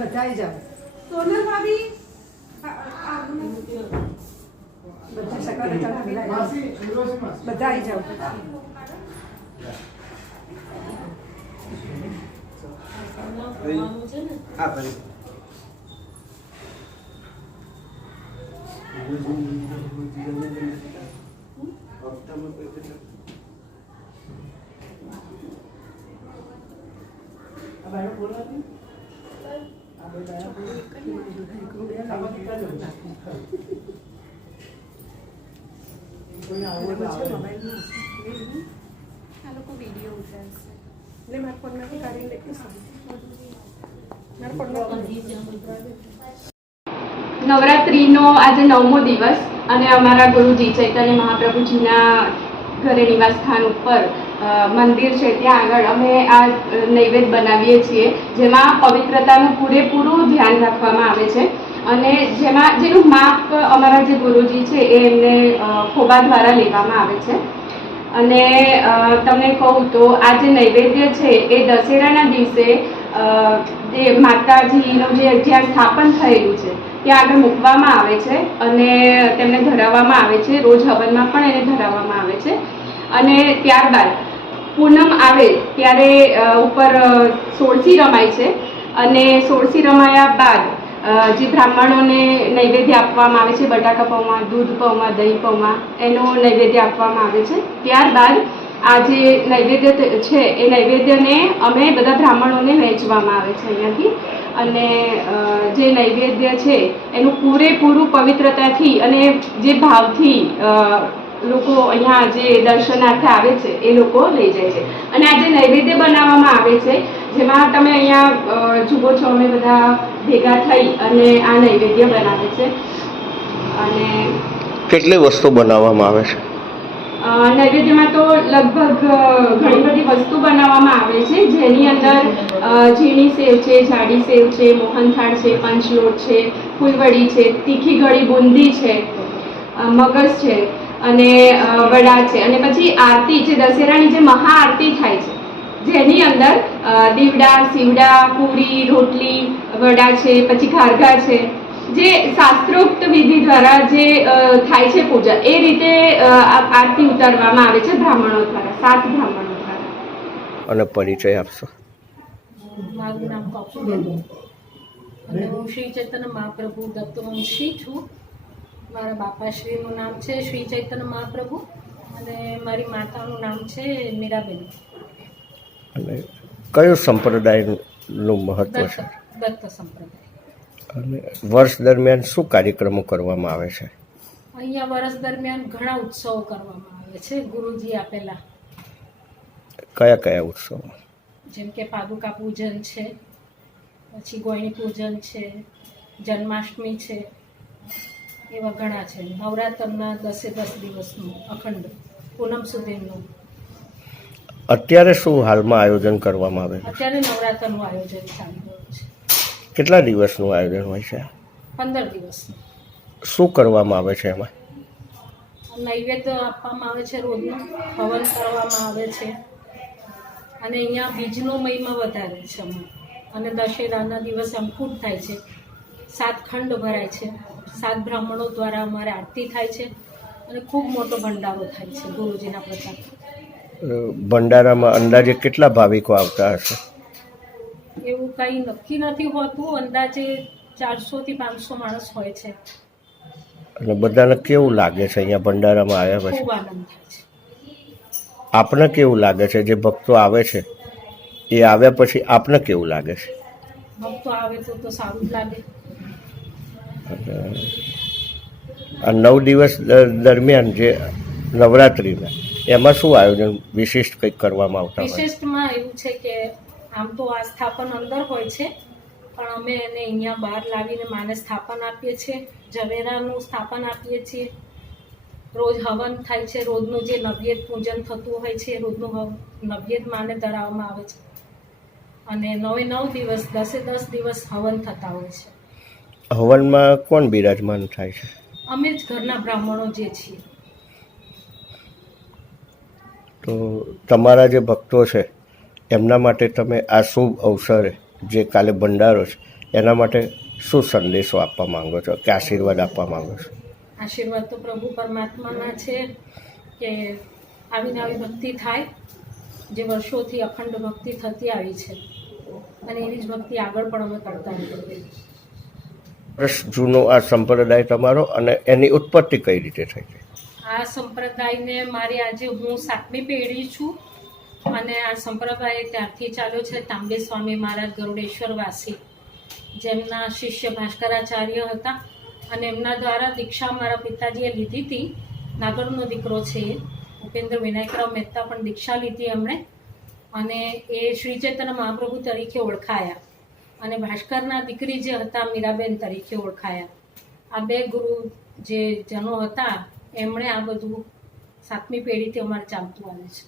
બધા આવી જાઓ. સોનલ ભાભી બધા સકળ બધા આવી જાઓ. હા ભરી નવરાત્રીનો આજે 9મો દિવસ અને અમારા ગુરુજી ચૈતન્ય મહાપ્રભુજીના ઘરે નિવાસ સ્થાન ઉપર મંદિર છે ત્યાં આગળ અમે આ નૈવેદ્ય બનાવીએ છીએ, જેમાં પવિત્રતાનું પૂરેપૂરું ધ્યાન રાખવામાં આવે છે અને જેનું માપ અમારા જે ગુરુજી છે એ એમને ખોબા દ્વારા લેવામાં આવે છે. અને તમને કહું તો આ જે નૈવેદ્ય છે એ દશેરાના દિવસે જે માતાજીનું જે જ્યાં સ્થાપન થયેલું છે ત્યાં આગળ મૂકવામાં આવે છે અને તેમને ધરાવવામાં આવે છે. રોજ હવનમાં પણ એને ધરાવવામાં આવે છે અને ત્યારબાદ પૂનમ આવે ત્યારે ઉપર સોળસી રમાય છે અને સોળસી રમાયા બાદ જે બ્રાહ્મણોને નૈવેદ્ય આપવામાં આવે છે, બટાકા પૌમાં, દૂધ પૌમાં, દહીં પૌમાં, એનો નૈવેદ્ય આપવામાં આવે છે. ત્યારબાદ આ જે નૈવેદ્ય છે એ નૈવેદ્યને અમે બધા બ્રાહ્મણોને વહેંચવામાં આવે છે અહીંયાથી. અને જે નૈવેદ્ય છે એનું પૂરેપૂરું પવિત્રતાથી અને જે ભાવથી લોકો અહીંયા જે દર્શનાર્થે આવે છે એ લોકો લઈ જાય છે. અને આ જે નૈવેદ્ય બનાવવામાં આવે છે જેમાં તમે અહીંયા જુઓ છો અમે બધા ભેગા થઈ અને આ નૈવેદ્ય બનાવે છે. અને કેટલી વસ્તુ બનાવવામાં આવે છે? નૈવેદ્યમાં તો લગભગ ઘણી બધી વસ્તુ બનાવવામાં આવે છે, જેની અંદર ઝીણી સેવ છે, જાડી સેવ છે, મોહનથાળ છે, પંચલોટ છે, ફૂલવડી છે, તીખી ગળી બુંદી છે મગજ છે અને વડા છે, અને પછી આરતી જે દશેરાની જે મહાઆરતી થાય છે, જેની અંદર દીવડા, સીવડા, પૂરી, રોટલી, વડા છે, પછી ખારઘા છે, જે શાસ્ત્રોક્ત વિધિ દ્વારા જે થાય છે પૂજા, એ રીતે આરતી ઉતારવામાં આવે છે બ્રાહ્મણો દ્વારા, 7 બ્રાહ્મણો દ્વારા. અને પરિચય આપશો? મારું નામ કૌશિકબેન અને હું શ્રી ચૈતન્ય મહાપ્રભુ દત્તવંશી છું. મારા બાપાશ્રીનું નામ છે શ્રી ચૈતન્ય મહાપ્રભુ અને મારી માતાનું નામ છે મીરાબેન. અને કયો સંપ્રદાયનું મહત્વ છે? દત્ત સંપ્રદાય. અને વર્ષ દરમિયાન શું કાર્યક્રમો કરવામાં આવે છે? અહીંયા વર્ષ દરમિયાન ઘણા ઉત્સવો કરવામાં આવે છે ગુરુજી આપેલા. કયા કયા ઉત્સવો? જેમ કે પાદુકા પૂજન છે, પછી ગોયણી પૂજન છે, જન્માષ્ટમી છે, એવા ઘણા છે. નવરાત્રના 10 દિવસનું અખંડ પૂનમ સુધીનું. અત્યારે શું હાલમાં આયોજન કરવામાં આવે છે? અત્યારે નવરાત્રનું આયોજન ચાલી રહ્યું છે. કેટલા દિવસનું આયોજન હોય છે? 15 દિવસનું. શું કરવામાં આવે છે એમાં? નૈવેદ્ય આપવામાં આવે છે, રોજનું હવન કરવામાં આવે છે, અને અહીંયા બીજનો મહિમા વધારે છે અમારે. અને દશેરાના દિવસે અંકુટ થાય છે, 7 ખંડ ભરાય છે, 7 બ્રાહ્મણો દ્વારા અમારે આરતી થાય છે, અને ખૂબ મોટો ભંડારો થાય છે ગુરુજીના પ્રતાપ. ભંડારામાં અંદાજે કેટલા ભાવિકો આવતા હશે? એવું કંઈ નક્કી નથી હોતું, અંદાજે 400 થી 500 માણસ હોય છે. અને બધાને કેવું લાગે છે અહીંયા ભંડારામાં આવ્યા પછી? ખૂબ આનંદ થાય છે. આપને કેવું લાગે છે? જે ભક્તો આવે છે એ આવ્યા પછી આપને કેવું લાગે છે? ભક્તો આવે તો સારું જ લાગે. અને આ 9 દિવસ દરમિયાન જે નવરાત્રિના એમાં શું આયોજન વિશિષ્ટ કંઈક કરવામાં આવતા હોય? વિશિષ્ટમાં એવું છે કે આમ તો આ સ્થાપન અંદર હોય છે, પણ અમે એને અહીંયા બહાર લાવીને માને સ્થાપન આપીએ છીએ, ઝવેરાનું સ્થાપન આપીએ છીએ. રોજ હવન થાય છે, રોજનું જે નૈવેદ્ય પૂજન થતું હોય છે, રોજનું નૈવેદ્ય માને ધરાવવામાં આવે છે, અને 9 દિવસ 10 દિવસ હવન થતા હોય છે. હવનમાં કોણ બિરાજમાન થાય છે? અમે જ ઘરના બ્રાહ્મણો જે છીએ. તો તમારા જે ભક્તો છે એમના માટે તમે આ શુભ અવસરે જે કાલે ભંડારો છે એના માટે શું સંદેશો આપવા માંગો છો કે આશીર્વાદ આપવા માંગો છો? આશીર્વાદ તો પ્રભુ પરમાત્માના છે કે આવીને આવી ભક્તિ થાય, જે વર્ષોથી અખંડ ભક્તિ થતી આવી છે, અને એવી જ ભક્તિ આગળ પણ અમે કરતા રહીએ. વર્ષ જૂનો આ સંપ્રદાય તમારો, અને એની ઉત્પત્તિ કઈ રીતે થઈ છે? આ સંપ્રદાયને મારી આજે હું 7મી પેઢી છું, અને આ સંપ્રદાય ત્યારથી ચાલ્યો છે. તાંબે સ્વામી મહારાજ ગરુડેશ્વર વાસી, જેમના શિષ્ય ભાસ્કરાચાર્ય હતા, અને એમના દ્વારા દીક્ષા મારા પિતાજીએ લીધી હતી. નાગરનો દીકરો છે એ, ઉપેન્દ્ર વિનાયકરાવ મહેતા, પણ દીક્ષા લીધી એમણે, અને એ શ્રી ચૈતન્ય મહાપ્રભુ તરીકે ઓળખાયા, અને ભાસ્કરના દીકરી જે હતા મીરાબેન તરીકે ઓળખાયા. આ 2 ગુરુ જે જનો હતા એમણે આ બધું 7મી પેઢીથી અમારે ચાલતું આવે છે.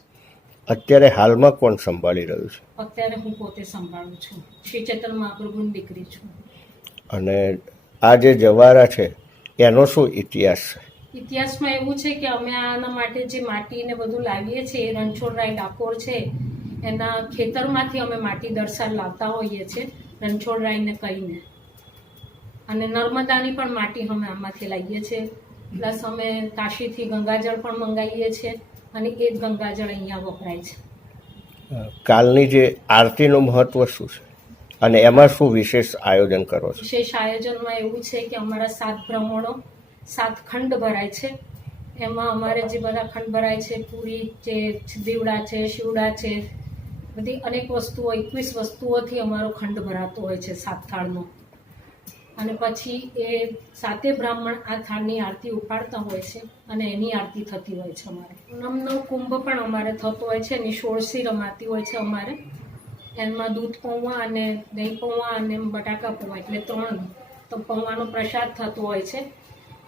અત્યારે હાલમાં કોણ સંભાળી રહ્યું છે? અત્યારે હું પોતે સંભાળું છું, શ્રી ચૈતન્ય મહાપ્રભુની દીકરી છું. અને આ જે જવારા છે એનો શું ઇતિહાસ છે? ઇતિહાસમાં એવું છે કે અમે આના માટે જે માટીને બધું લાવીએ છીએ, રણછોડરાય ડાકોર છે એના ખેતરમાંથી અમે માટી દર સાલ લાવતા હોઈએ છીએ, રણછોડરાયને કહીને. અને નર્મદાની પણ માટી અમે આમાંથી લાવીએ છીએ, પ્લસ અમે કાશીથી ગંગાજળ પણ મંગાવીએ છીએ, અને એ જ ગંગાજળ અહીંયા વપરાય છે. કાલની જે આરતીનું મહત્વ શું છે અને એમાં શું વિશેષ આયોજન કરો છો? વિશેષ આયોજનમાં એવું છે કે અમારા 7 બ્રાહ્મણો 7 ખંડ ભરાય છે. એમાં અમારે જે બધા ખંડ ભરાય છે, પૂરી છે, દીવડા છે, શિવડા છે, બધી અનેક વસ્તુઓ, 21 વસ્તુઓથી અમારો ખંડ ભરાતો હોય છે 7 થાળનો. અને પછી એ 7 બ્રાહ્મણ આ થાળની આરતી ઉપાડતા હોય છે, અને એની આરતી થતી હોય છે. અમારે પૂનમનો કુંભ પણ અમારે થતો હોય છે, એની ષોડશી રમાતી હોય છે અમારે. એમાં દૂધ પૌવા અને દહીં પૌવા અને બટાકા પૌવા, એટલે 3 તો પૌવાનો પ્રસાદ થતો હોય છે.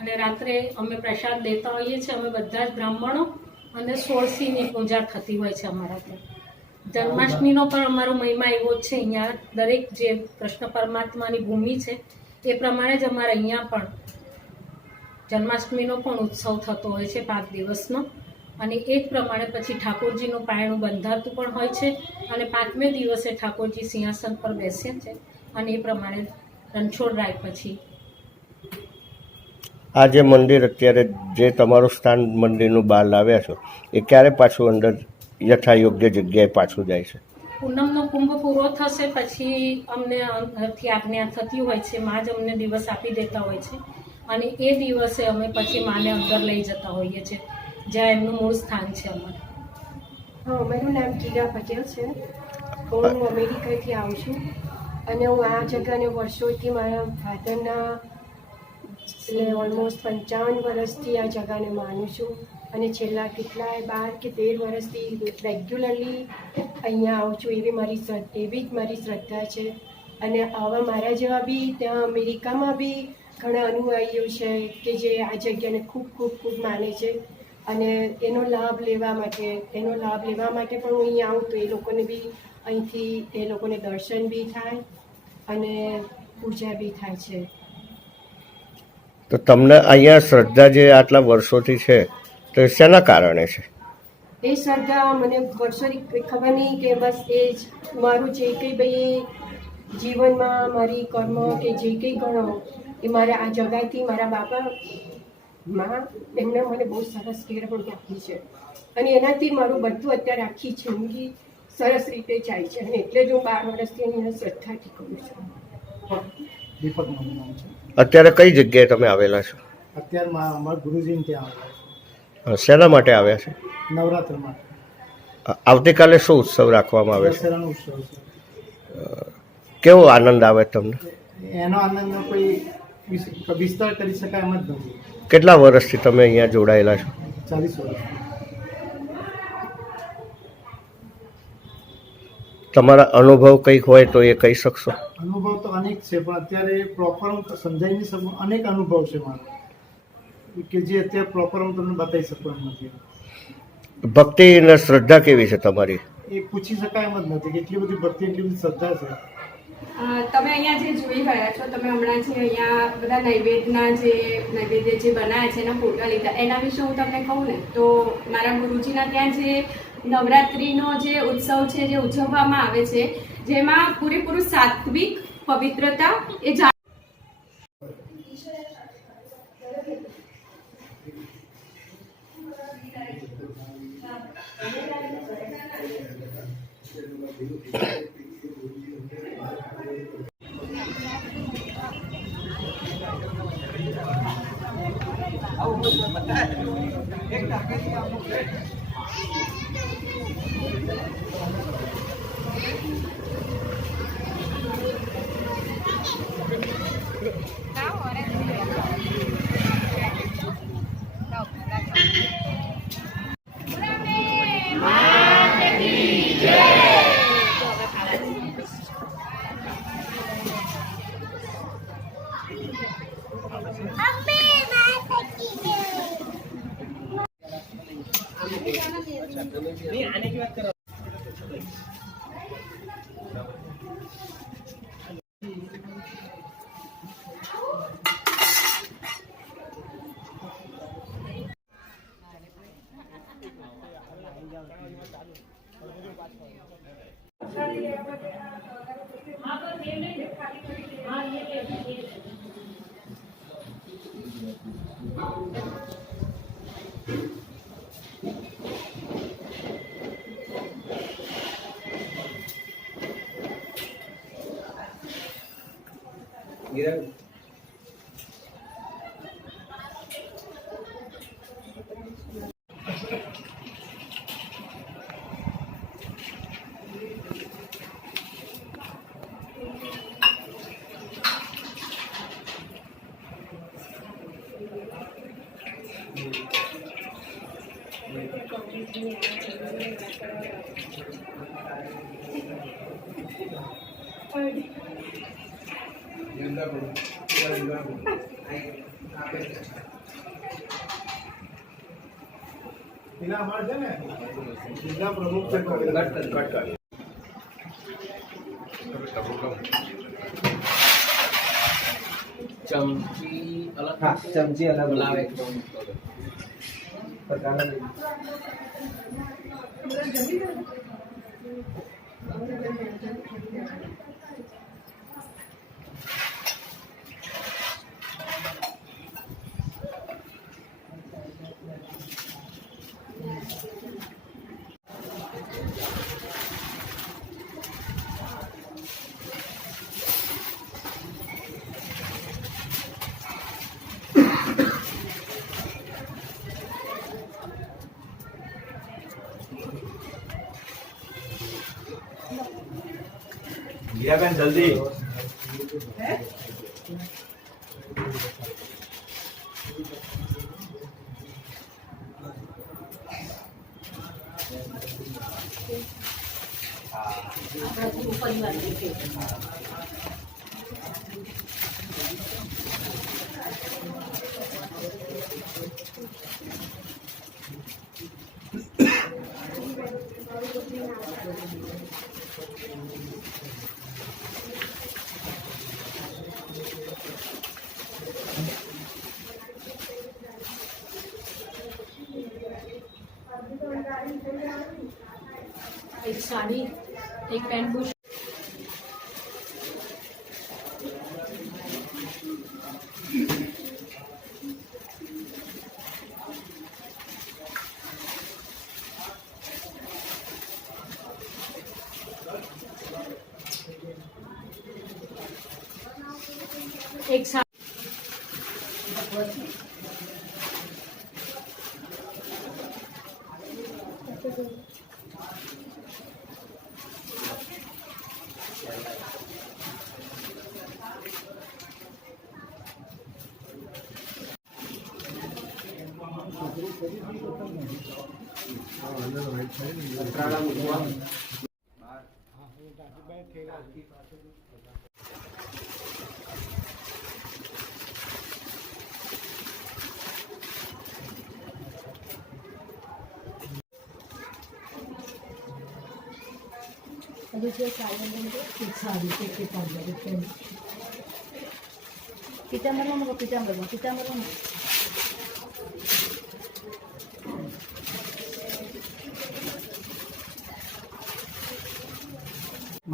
અને રાત્રે અમે પ્રસાદ લેતા હોઈએ છીએ, અમે બધા જ બ્રાહ્મણો, અને ષોડશીની પૂજા થતી હોય છે અમારા ત્યાં. જન્માષ્ટમીનો પણ અમારો મહિમા એવો જ છે. અહીંયા દરેક જે કૃષ્ણ પરમાત્માની ભૂમિ છે એ પ્રમાણે જ અમારે અહીંયા પણ જન્માષ્ટમીનો પણ ઉત્સવ થતો હોય છે 5 દિવસનો, અને એ જ પ્રમાણે પછી ઠાકોરજીનું પારણું બંધાતું પણ હોય છે, અને 5મે દિવસે ઠાકોરજી સિંહાસન પર બેસે છે, અને એ પ્રમાણે રણછોડરાય પછી આ જે મંદિર અત્યારે જે તમારું સ્થાન મંદિરનું બહાર લાવ્યા છો એ ક્યારે પાછું અંદર યથાયોગ્ય જગ્યાએ પાછું જાય છે? પૂનમનો કુંભ પૂરો થશે પછી અમને અંદરથી આજ્ઞા થતી હોય છે, મા જ અમને દિવસ આપી દેતા હોય છે, અને એ દિવસે અમે પછી માને અંદર લઈ જતા હોઈએ છીએ જ્યાં એમનું મૂળ સ્થાન છે અમારું. હા, મારું નામ કીરા પટેલ છે. હું અમેરિકાથી આવું છું અને હું આ જગ્યાને વર્ષોથી મારા ફાધરના એટલે ઓલમોસ્ટ 55 વર્ષથી આ જગ્યાને માનું છું, અને છેલ્લા કેટલાય 12 કે 13 વર્ષથી રેગ્યુલરલી અહીંયા આવું છું. એવી જ મારી શ્રદ્ધા છે. અને આવા મારા જેવા બી ત્યાં અમેરિકામાં બી ઘણા અનુયાયીઓ છે કે જે આ જગ્યાને ખૂબ ખૂબ ખૂબ માને છે, અને એનો લાભ લેવા માટે પણ હું અહીંયા આવું તો એ લોકોને બી અહીંથી એ લોકોને દર્શન બી થાય અને પૂજા બી થાય છે. તો તમને અહીંયા શ્રદ્ધા જે આટલા વર્ષોથી છે તો એ શેના કારણે છે? એ શ્રદ્ધા મને વર્ષોથી ખબર નહીં કે બસ એ જ મારું જે કંઈ ભાઈ જીવનમાં મારી કર્મ કે જે કંઈ ગણો એ મારા આ જગાથી મારા બાપા માં એમને મને બહુ સરસ કેર પણ આપી છે, અને એનાથી મારું બધું અત્યારે આખી જિંદગી સરસ રીતે જાય છે, અને એટલે જ હું 12 વર્ષથી અહીંયા શ્રદ્ધાથી કરું છું. દીપક મારું નામ છે. અત્યારે કઈ જગ્યાએ તમે આવેલા છો? અત્યારે અમારા ગુરુજીને ત્યાં આવેલા શેના માટે આવ્યા છે? છે નવરાત્ર માટે. આવતીકાલે શું ઉત્સવ રાખવામાં આવે છે? દશેરાનો ઉત્સવ છે. કેવો આનંદ આવે તમને? એનો આનંદ કોઈ વિસ્તાર કરી શકાય એમ જ નથી. કેટલા વર્ષથી તમે અહીંયા જોડાયેલા છો? 40 વર્ષ. તમારા અનુભવ કંઈક હોય તો એ કહી શકશો? અનુભવ તો અનેક છે, પણ અત્યારે પ્રોપર હું સમજાવી નહીં શકું. અનેક અનુભવ છે મારા કે જે અત્યારે પ્રોપર હું તમને બતાવી શકું એમ નથી. ભક્તિ અને શ્રદ્ધા કેવી છે તમારી? એ પૂછી શકાય એમ જ નથી કે એટલી બધી ભક્તિ એટલી બધી શ્રદ્ધા છે. તમે અહીંયા જે જોઈ રહ્યા છો, તમે હમણાં જે અહીંયા બધા નૈવેદ્ય જે બનાવ્યા છે એના ફોટા લીધા, એના વિશે હું તમને કહું ને તો મારા ગુરુજીના ત્યાં જે નવરાત્રિનો જે ઉત્સવ છે જે ઉજવવામાં આવે છે, જેમાં પૂરેપૂરું સાત્વિક પવિત્રતા એ એના અમારે છે ને જિલ્લા પ્રમુખ છે. ચમચી અલગ બોલાવે બેન જલ્દી એક સાડી, એક પેન્ટ બુશ, એક સાડી,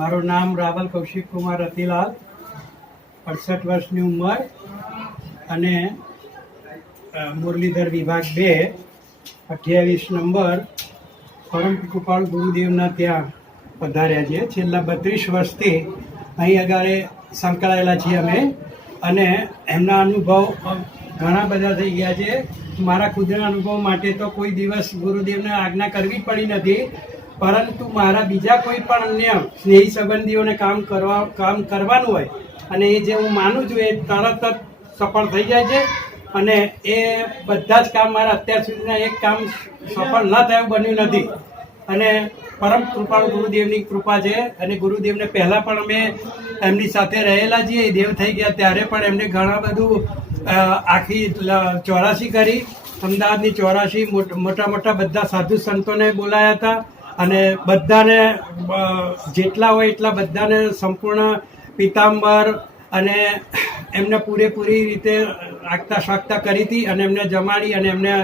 મારું નામ રાવલ કૌશિક કુમાર રતિલાલ, 68 વર્ષની ઉંમર અને મુરલીધર વિભાગ 2, 28 નંબર, પરમ કૃપાળુ ગુરુદેવના ત્યાં પધાર્યા છીએ. છેલ્લા 32 વર્ષથી અહીં આગળ સંકળાયેલા છીએ અમે, અને એમના અનુભવ ઘણા બધા થઈ ગયા છે. મારા ખુદના અનુભવ માટે તો કોઈ દિવસ ગુરુદેવને આજ્ઞા કરવી પડી નથી, પરંતુ મારા બીજા કોઈ પણ અન્ય સ્નેહી સંબંધીઓને કામ કરવાનું હોય અને એ જે હું માનું છું એ તરત જ સફળ થઈ જાય છે. અને એ બધા જ કામ મારા અત્યાર સુધીના એક કામ સફળ ન થયું બન્યું નથી. અને પરમ કૃપાળુ ગુરુદેવની કૃપા છે. અને ગુરુદેવને પહેલાં પણ અમે એમની સાથે રહેલા છીએ. દેવ થઈ ગયા ત્યારે પણ એમને ઘણા બધું આખી 84 કરી. અમદાવાદની 84 મોટા મોટા બધા સાધુ સંતોને બોલાયા હતા, અને બધાને જેટલા હોય એટલા બધાને સંપૂર્ણ પિતાંબર અને એમને પૂરેપૂરી રીતે આગતા શાકતા કરી હતી, અને એમને જમાડી અને એમને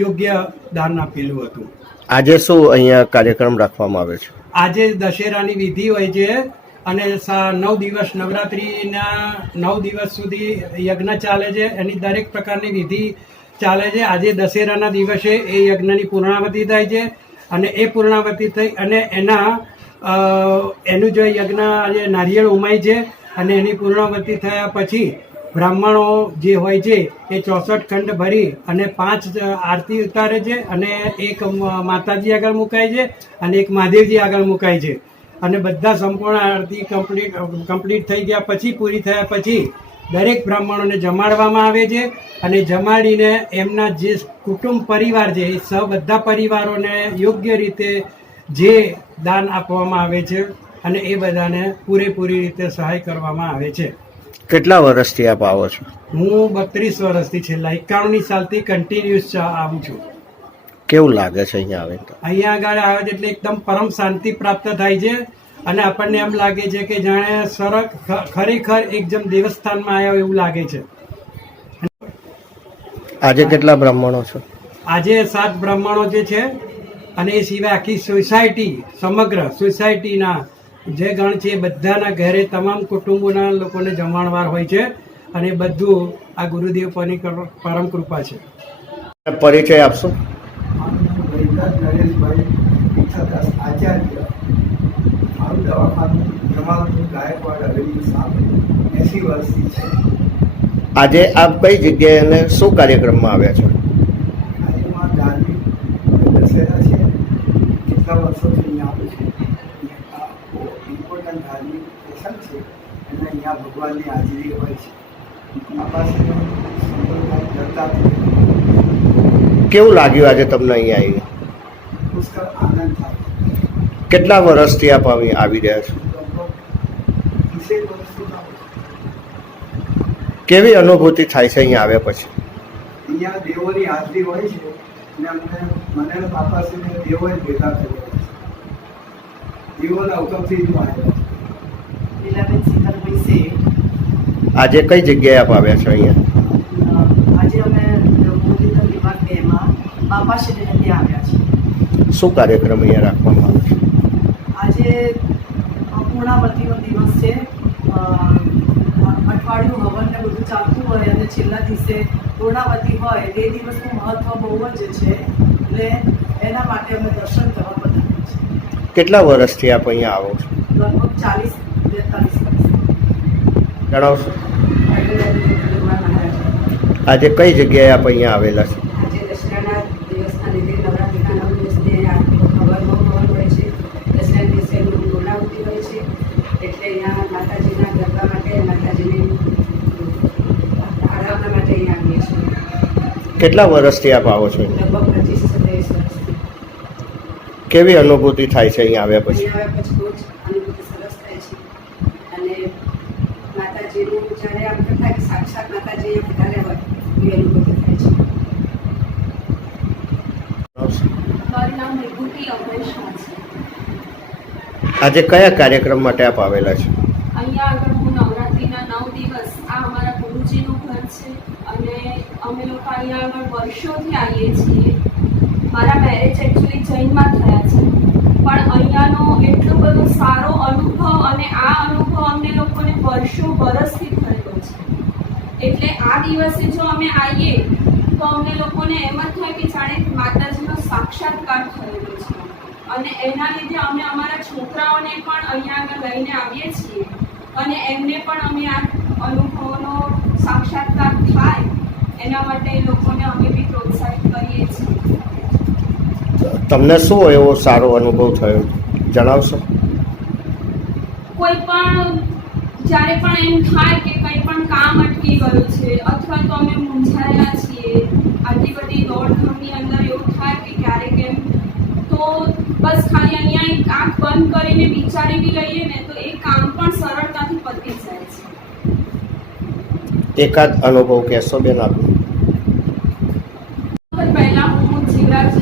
યોગ્ય દાન આપેલું હતું. આજે શું અહીંયા કાર્યક્રમ રાખવામાં આવે છે? આજે દશેરાની વિધિ હોય છે, અને 9 દિવસ નવરાત્રિના 9 દિવસ સુધી યજ્ઞ ચાલે છે. એની દરેક પ્રકારની વિધિ ચાલે છે. આજે દશેરાના દિવસે એ યજ્ઞની પૂર્ણાવતિ થાય છે, અને એ પૂર્ણાવતિ થઈ અને એનું જો યજ્ઞ આજે નારિયેળ ઉમાય છે, અને એની પૂર્ણાવતિ થયા પછી બ્રાહ્મણો જે હોય છે એ 64 ખંડ ભરી અને 5 આરતી ઉતારે છે, અને એક માતાજી આગળ મુકાય છે અને એક મહાદેવજી આગળ મુકાય છે. અને બધા સંપૂર્ણ આરતી કમ્પ્લીટ થઈ ગયા પછી, પૂરી થયા પછી દરેક બ્રાહ્મણોને જમાડવામાં આવે છે, અને જમાડીને એમના જે કુટુંબ પરિવાર છે એ બધા પરિવારોને યોગ્ય રીતે જે દાન આપવામાં આવે છે, અને એ બધાને પૂરેપૂરી રીતે સહાય કરવામાં આવે છે. કેટલા વર્ષથી આપ આવો છો? હું 32 વર્ષથી છેલ્લા 91 સાલથી કન્ટિન્યુઅસ આવું છું. કેવું લાગે છે અહીંયા આવે? અહીંયા આગળ આવે એટલે એકદમ પરમ શાંતિ પ્રાપ્ત થાય છે, અને આપણને એમ લાગે છે કે જાણે ખરેખર એકદમ દેવસ્થાનમાં આવ્યા એવું લાગે છે. આજે કેટલા બ્રાહ્મણો છો? આજે 7 બ્રાહ્મણો જે છે અને એ સિવાય આખી સોસાયટી, સમગ્ર સોસાયટીના જે ગણ છે એ બધાના ઘરે તમામ કુટુંબોના લોકોને જમણવાર હોય છે અને બધું આ ગુરુદેવ પરની પરમ કૃપા છે. પરિચય આપશો? નરેશભાઈ ઈચ્છાદાસ આચાર્ય, મારું દવાખાનું જમાલપુર ગાયકવાડ હવેલી સામે 80 વર્ષથી છે. આજે આપ કઈ જગ્યાએ અને શું કાર્યક્રમમાં આવ્યા છો? આજે માં ધાર્મિક દશેરા છે, કેટલા વર્ષોથી અહીંયા આવું છું. આ બહુ ઇમ્પોર્ટન્ટ ધાર્મિક પ્રસંગ છે અને અહીંયા ભગવાનની હાજરી હોય છે. આ પાસે સંપ્રદાય કરતા કેવું લાગ્યું આજે તમને અહીંયા આવીને? પુષ્કળ આનંદ થાય. કેટલા વર્ષથી આપ આવી રહ્યા છો? લગભગ 30 વર્ષથી આવું છું. કેવી અનુભૂતિ થાય છે અહીંયા આવ્યા પછી? અહીંયા દેવોની હાજરી હોય છે અને મને બાપાશ્રીને દેવોએ ભેગા કર્યા છે. દેવોના હુકમથી જ હું આવ્યો છું. લીલાબેન શિખરભાઈ શેઠ. આજે કઈ જગ્યાએ આપ આવ્યા છો અહીંયા? આજે અમે મુરલીધર વિભાગ 2 માં બાપાશ્રીને ત્યાં આવ્યા છીએ. શું કાર્યક્રમ અહીંયા રાખવામાં આવે છે? આજે પૂર્ણાવતીનો દિવસ છે. અઠવાડિયું હવન ને બધું ચાલતું હોય અને છેલ્લા દિવસે પૂર્ણાવતી હોય તે દિવસનું મહત્વ બહુ જ છે, એટલે એના માટે અમે દર્શન કરવા પધાર્યા છીએ. કેટલા વર્ષથી આપ અહીંયા આવો છો? લગભગ 40-42 વર્ષ. જણાવશો? આજે કઈ જગ્યાએ આપ અહીંયા આવેલા છો? આજે દશેરાના દિવસના લીધે નવરાત્રિના 9 દિવસની ખબર હોય છે. દશેરાના દિવસે પૂર્ણાહુતિ હોય છે, એટલે અહીંયા માતાજીના ગરબા માટે, માતાજીની આરાધના માટે અહીંયા આવીએ છીએ. કેટલા વર્ષથી આપ આવો છો? લગભગ 25-27 વર્ષથી. કેવી અનુભૂતિ થાય છે અહીંયા આવ્યા પછી? અહીંયા આવ્યા પછી બહુ જ અનુભૂતિ સરસ થાય છે અને માતાજીનું જ્યારે આમ થાય કે સાક્ષાત માતાજી અહીંયા વધારે હોય એવી અનુભૂતિ થાય છે. મારું નામ વિભૂતિ અભય શાહ છે. આજે કયા કાર્યક્રમ માટે આપ આવેલા છો? અહીંયા આગળ હું નવરાત્રિના 9 દિવસ, આ અમારા ગુરુજીનું ઘર છે અને અમે લોકો અહીંયા આગળ વર્ષોથી આવીએ છીએ. મારા મેરેજ એકચ્યુઅલી જૈનમાં થયા છે, પણ અહીંયાનો એટલો બધો સારો અનુભવ અને આ અનુભવ અમને લોકોને વર્ષોથી થયેલો છે. એટલે આ દિવસે જો અમે આવીએ તો અમને લોકોને એમ જ થાય કે જાણે માતાજીનો સાક્ષાત્કાર થયેલો છે અને એના લીધે અમે અમારા છોકરાઓને પણ અહીંયા આગળ લઈને આવીએ છીએ અને એમને પણ અમે આ અનુભવોનો સાક્ષાત્કાર થાય એના માટે એ લોકોને અમે બી પ્રોત્સાહિત કરીએ છીએ. તમને શું એવો સારો અનુભવ થયો જણાવશો? કોઈ પણ જ્યારે પણ એમ થાય કે કંઈ પણ કામ અટકી ગયું છે અથવા તો અમે મૂંઝાયેલા છીએ, આટલી બધી દોડધામની અંદર એવું થાય કે ક્યારેક એમ, તો બસ ખાલી અહીંયા એક આંખ બંધ કરીને વિચારી બી લઈએ ને તો એ કામ પણ સરળતાથી પતી જાય છે. એકાદ અનુભવ કહેશો બેન આપને? પહેલા હું જીવરાજ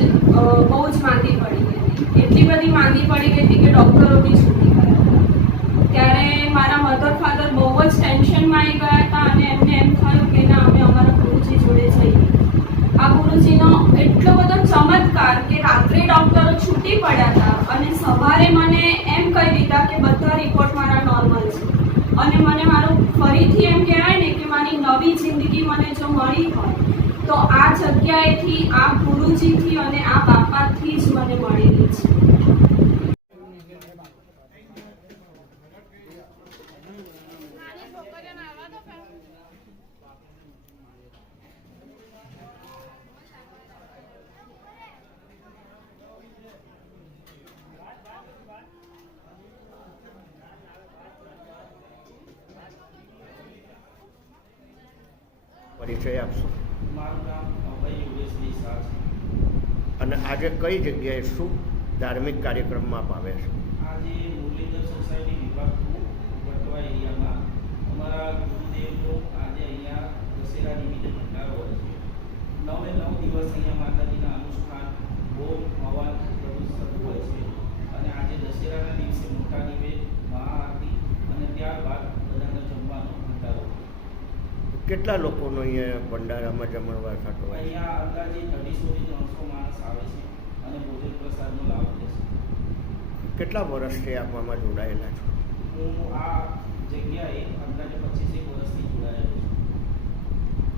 બહુ જ માંદી પડી ગઈ હતી. એટલી બધી માંદી પડી ગઈ હતી કે ડૉક્ટરો બી છૂટી ગયા હતા. ત્યારે મારા મધર ફાધર બહુ જ ટેન્શનમાં આવી ગયા હતા અને એમને એમ થયું કે ના, અમે અમારા ગુરુજી જોડે જઈએ. આ ગુરુજીનો એટલો બધો ચમત્કાર કે રાત્રે ડૉક્ટરો છૂટી પડ્યા હતા અને સવારે મને એમ કહી દીધા કે બધા રિપોર્ટ મારા નોર્મલ છે અને મને મારું ફરીથી એમ કહેવાય ને કે મારી નવી જિંદગી મને જો મળી હોય તો આ જગ્યાએથી, આ ગુરુજીથી અને આ બાપાથી જ મને મળેલી છે. પરિચય આપશો? મારું નામ અભય યોગેશજી શાહ છે. અને આજે કઈ જગ્યાએ શું ધાર્મિક કાર્યક્રમમાં આપ આવ્યા છો? આજે મુરલીધર સોસાયટી વિભાગ 2 વટવા એરિયામાં અમારા ગુરુદેવનો આજે અહીંયા દશેરા નિમિત્તે ભંડારો હોય છે. 9 દિવસ અહીંયા માતાજીના અનુષ્ઠાન, હોમ હવન બધું થતું હોય છે અને આજે દશેરાના દિવસે મોટા નિવેદ કેટલા લોકોનો અહીંયા ભંડારામાં જમણવાર થતો હોય? અહીંયા અંદાજે 250 થી 300 માણસ આવે છે અને ભોજન પ્રસાદનો લાભ લે છે. કેટલા વર્ષથી આમાં જોડાયેલા છો? હું આ જગ્યાએ અંદાજે 25 વર્ષથી જોડાયેલો છું.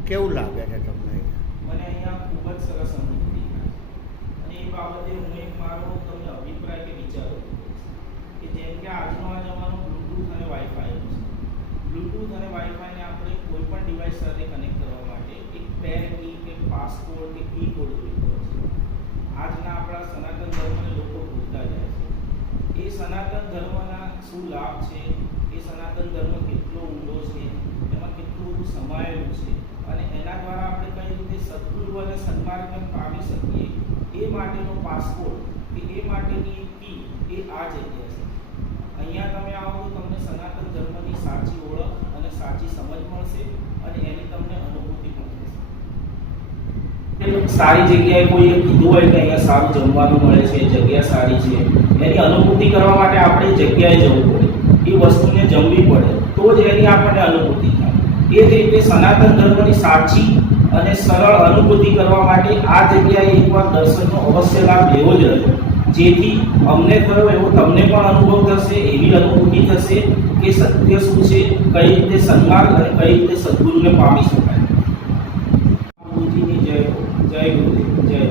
કેવું લાગે છે તમને અહીંયા? મને અહીંયા ખૂબ જ સરસ અનુભૂતિ થાય છે અને એ બાબતે હું એક મારો તમને અભિપ્રાય કે વિચારો કે જેમ કે આજનો આ જમાનો બ્લૂટૂથ અને વાઈફાઈનો છે. બ્લૂટૂથ અને વાઈફાઈને આપણે કોઈ પણ ડિવાઇસ સાથે કનેક્ટ કરવા માટે એક પેર કી કે પાસકોડ કે કી કોડ જોઈતો હોય છે. આજના આપણા સનાતન ધર્મને લોકો ભૂલતા જાય છે. એ સનાતન ધર્મના શું લાભ છે, એ સનાતન ધર્મ કેટલો ઊંડો છે, એમાં કેટલું બધું સમાયેલું છે અને એના દ્વારા આપણે કઈ રીતે સદગુરુ અને સન્માર્ગને પામી શકીએ એ માટેનો પાસપોર્ટ કે એ માટેની કી એ આ જગ્યા છે. અહીંયા તમે આવો તો તમને સનાતન ધર્મની સાચી ઓળખ અને સાચી સમજ મળશે અને એની તમને અનુભૂતિ પણ થશે. સારી જગ્યાએ કોઈએ કીધું હોય કે અહીંયા સારું જમવાનું મળે છે, જગ્યા સારી છે, એની અનુભૂતિ કરવા માટે આપણે જગ્યાએ જવું પડે, એ વસ્તુને જમવી પડે તો જ એની આપણને અનુભૂતિ થાય. એ જ રીતે સનાતન ધર્મની સાચી અને સરળ અનુભૂતિ કરવા માટે આ જગ્યાએ એકવાર દર્શનનો અવશ્ય લાભ લેવો જ રહ્યો, જેથી અમને થયો એવો તમને પણ અનુભવ થશે, એવી અનુભૂતિ થશે કે સત્ય શું છે, કઈ રીતે સન્માર્ગ અને કઈ રીતે સદગુરુને પામી શકાય. ગુરુજીની જય, જય ગુરુદેવ, જય.